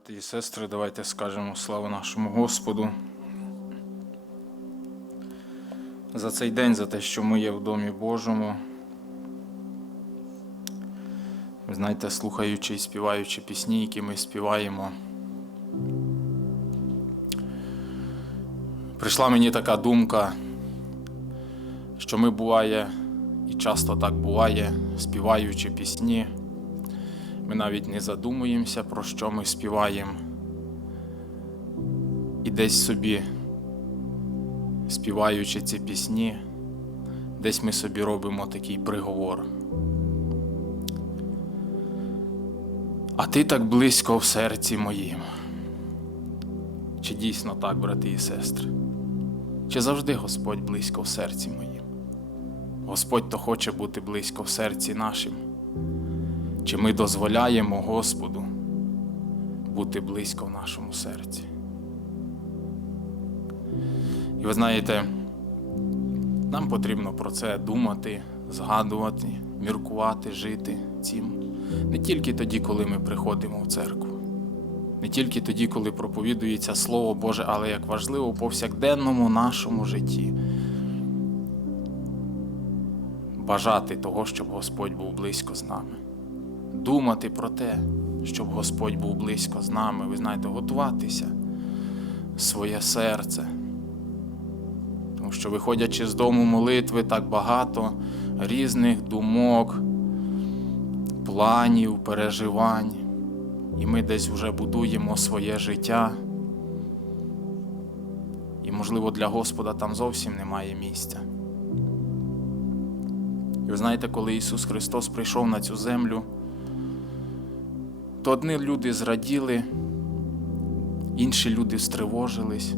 Брати і сестри, давайте скажемо славу нашому Господу. За цей день, за те, що ми є в Домі Божому. Ви знаєте, слухаючи і співаючи пісні, які ми співаємо. Прийшла мені така думка, що ми буває, і часто так буває, співаючи пісні. Ми навіть не задумуємося, про що ми співаємо. І десь собі, співаючи ці пісні, десь ми собі робимо такий приговор. А ти так близько в серці моїм. Чи дійсно так, брати і сестри? Чи завжди Господь близько в серці моїм? Господь то хоче бути близько в серці нашим. Чи ми дозволяємо Господу бути близько в нашому серці? І ви знаєте, нам потрібно про це думати, згадувати, міркувати, жити цим. Не тільки тоді, коли ми приходимо в церкву, не тільки тоді, коли проповідується Слово Боже, але як важливо у повсякденному нашому житті. Бажати того, щоб Господь був близько з нами думати про те, щоб Господь був близько з нами, ви знаєте, готуватися своє серце. Тому що, виходячи з дому молитви, так багато різних думок, планів, переживань, і ми десь вже будуємо своє життя. І, можливо, для Господа там зовсім немає місця. І ви знаєте, коли Ісус Христос прийшов на цю землю, то одні люди зраділи, інші люди стривожились,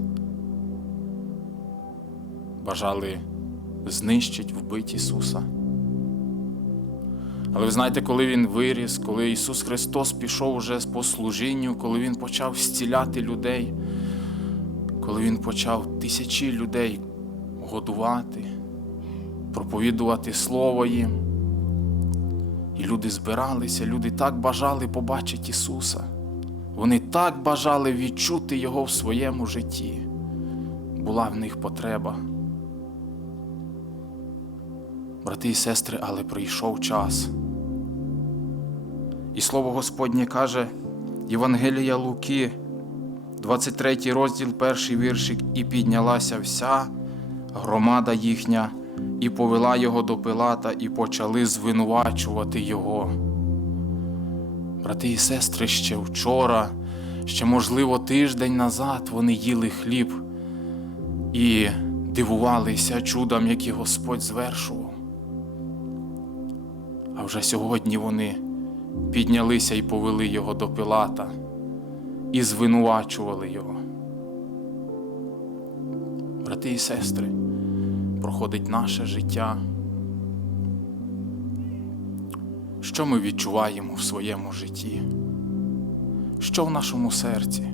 бажали знищити, вбити Ісуса. Але ви знаєте, коли Він виріс, коли Ісус Христос пішов уже по служінню, коли Він почав зціляти людей, коли Він почав тисячі людей годувати, проповідувати Слово їм. І люди збиралися, люди так бажали побачити Ісуса. Вони так бажали відчути Його в своєму житті. Була в них потреба. Брати і сестри, але прийшов час. І слово Господнє каже Євангелія Луки, 23 розділ, перший віршик, і піднялася вся громада їхня і повела його до Пилата, і почали звинувачувати його. Брати і сестри, ще вчора, ще, можливо, тиждень назад вони їли хліб і дивувалися чудам, які Господь звершував. А вже сьогодні вони піднялися і повели його до Пилата і звинувачували його. Брати і сестри проходить наше життя. Що ми відчуваємо в своєму житті? Що в нашому серці?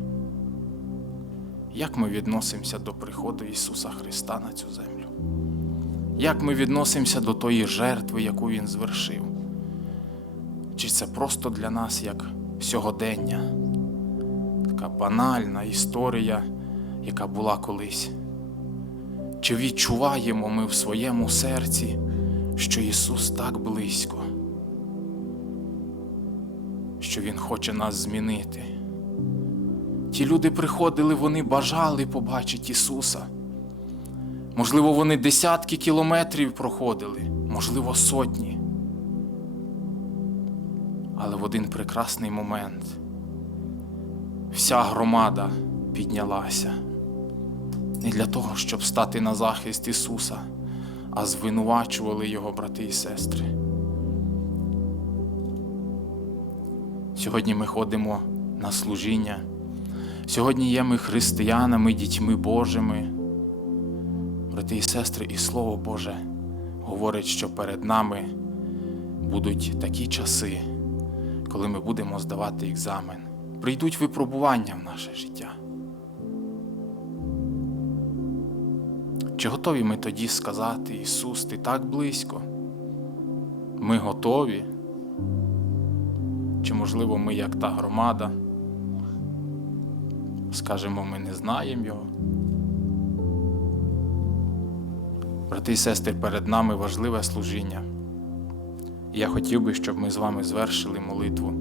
Як ми відносимося до приходу Ісуса Христа на цю землю? Як ми відносимося до тої жертви, яку Він звершив? Чи це просто для нас як сьогодення? Така банальна історія, яка була колись? Чи відчуваємо ми в своєму серці, що Ісус так близько, що Він хоче нас змінити? Ті люди приходили, вони бажали побачити Ісуса. Можливо, вони десятки кілометрів проходили, можливо, сотні. Але в один прекрасний момент вся громада піднялася не для того, щоб стати на захист Ісуса, а звинувачували Його брати і сестри. Сьогодні ми ходимо на служіння. Сьогодні є ми християнами, дітьми Божими. Брати і сестри, і Слово Боже говорить, що перед нами будуть такі часи, коли ми будемо здавати екзамен. Прийдуть випробування в наше життя. Чи готові ми тоді сказати, Ісус, ти так близько? Ми готові? Чи, можливо, ми, як та громада, скажемо, ми не знаємо його. Брати і сестри, перед нами важливе служіння. Я хотів би, щоб ми з вами звершили молитву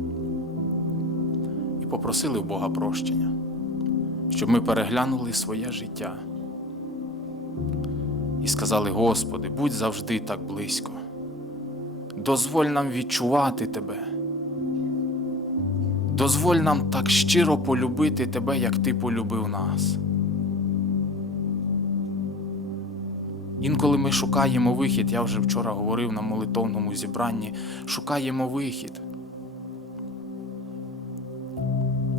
і попросили в Бога прощення, щоб ми переглянули своє життя і сказали: Господи, будь завжди так близько. Дозволь нам відчувати Тебе. Дозволь нам так щиро полюбити Тебе, як Ти полюбив нас. Інколи ми шукаємо вихід, я вже вчора говорив на молитовному зібранні, шукаємо вихід.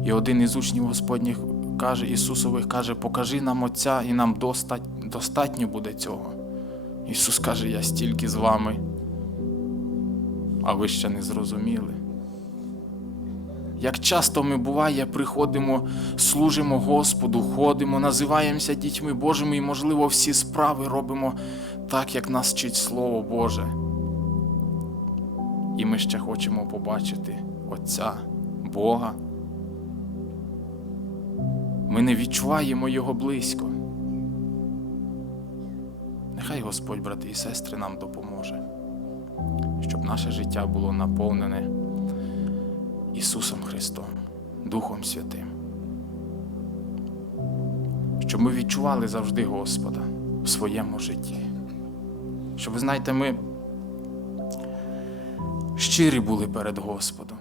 І один із учнів Господніх каже, Ісусових каже, покажи нам Отця, і нам достать, достатньо буде цього. Ісус каже, я стільки з вами, а ви ще не зрозуміли. Як часто ми буває, приходимо, служимо Господу, ходимо, називаємося дітьми Божими і, можливо, всі справи робимо так, як нас вчить Слово Боже. І ми ще хочемо побачити Отця, Бога. Ми не відчуваємо Його близько. Нехай Господь, брати і сестри, нам допоможе, щоб наше життя було наповнене. Ісусом Христом, Духом Святим. Щоб ми відчували завжди Господа в своєму житті. Щоб, ви знаєте, ми щирі були перед Господом.